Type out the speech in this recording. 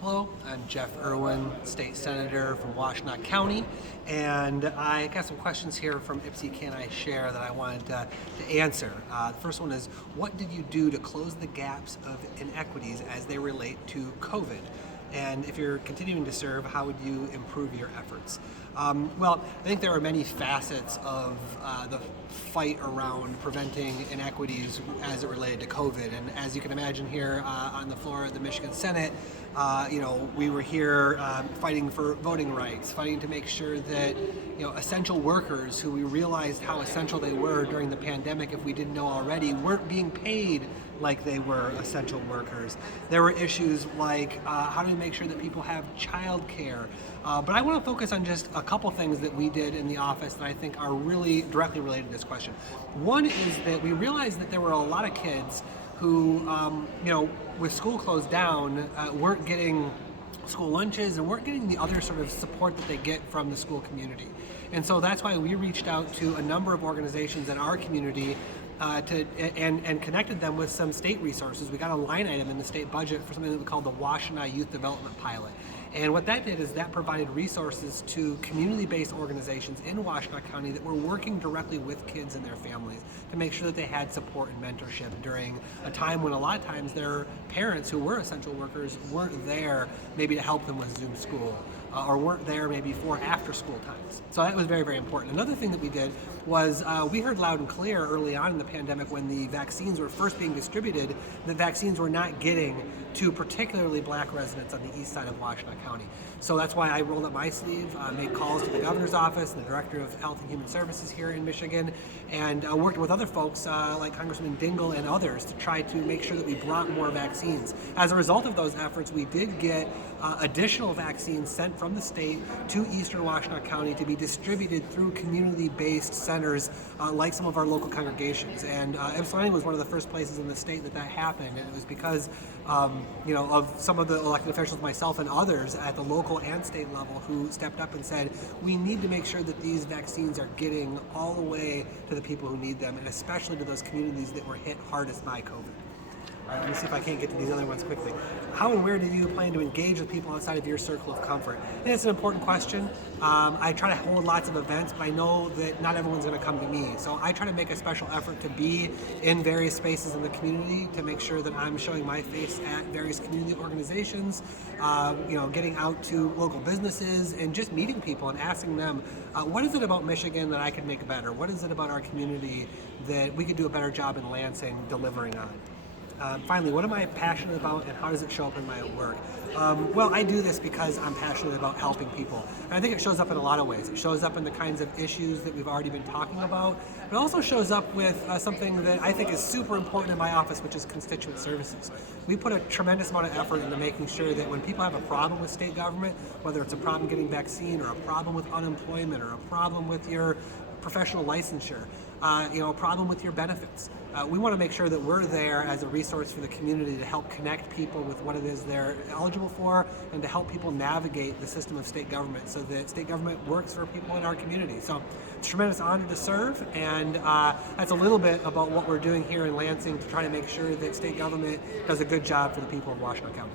Hello, I'm Jeff Irwin, State Senator from Washtenaw County, and I got some questions here from Ipsy Can I Share that I wanted to answer. The first one is, what did you do to close the gaps of inequities as they relate to COVID? And if you're continuing to serve, how would you improve your efforts? Well, I think there are many facets of the fight around preventing inequities as it related to COVID. And as you can imagine here on the floor of the Michigan Senate, we were here fighting for voting rights, fighting to make sure that essential workers who we realized how essential they were during the pandemic, if we didn't know already, weren't being paid like they were essential workers. There were issues like how do we make sure that people have child care? But I want to focus on just a couple things that we did in the office that I think are really directly related to this question. One is that we realized that there were a lot of kids who, with school closed down, weren't getting school lunches and weren't getting the other sort of support that they get from the school community. And so that's why we reached out to a number of organizations in our community and connected them with some state resources. We got a line item in the state budget for something that we call the Washtenaw Youth Development Pilot. And what that did is that provided resources to community-based organizations in Washtenaw County that were working directly with kids and their families to make sure that they had support and mentorship during a time when a lot of times their parents who were essential workers weren't there maybe to help them with Zoom school or weren't there maybe for after school times. So that was very, very important. Another thing that we did was we heard loud and clear early on in the pandemic when the vaccines were first being distributed that vaccines were not getting to particularly black residents on the east side of Washtenaw County. So that's why I rolled up my sleeve, made calls to the governor's office and the director of health and human services here in Michigan, and worked with other folks like Congressman Dingell and others to try to make sure that we brought more vaccines. As a result of those efforts, we did get additional vaccines sent from the state to eastern Washtenaw County to be distributed through community-based centers like some of our local congregations. And Ypsilanti was one of the first places in the state that happened, and it was because of some of the elected officials, myself and others at the local and state level, who stepped up and said, we need to make sure that these vaccines are getting all the way to the people who need them, and especially to those communities that were hit hardest by COVID. All right, let me see if I can't get to these other ones quickly. How and where do you plan to engage with people outside of your circle of comfort? I think it's an important question. I try to hold lots of events, but I know that not everyone's going to come to me. So I try to make a special effort to be in various spaces in the community to make sure that I'm showing my face at various community organizations, getting out to local businesses and just meeting people and asking them, what is it about Michigan that I could make better? What is it about our community that we could do a better job in Lansing delivering on? Finally, what am I passionate about and how does it show up in my work? Well, I do this because I'm passionate about helping people. And I think it shows up in a lot of ways. It shows up in the kinds of issues that we've already been talking about. It also shows up with something that I think is super important in my office, which is constituent services. We put a tremendous amount of effort into making sure that when people have a problem with state government, whether it's a problem getting vaccine or a problem with unemployment or a problem with your professional licensure, a problem with your benefits. We want to make sure that we're there as a resource for the community to help connect people with what it is they're eligible for and to help people navigate the system of state government so that state government works for people in our community. So it's a tremendous honor to serve, and that's a little bit about what we're doing here in Lansing to try to make sure that state government does a good job for the people of Washtenaw County.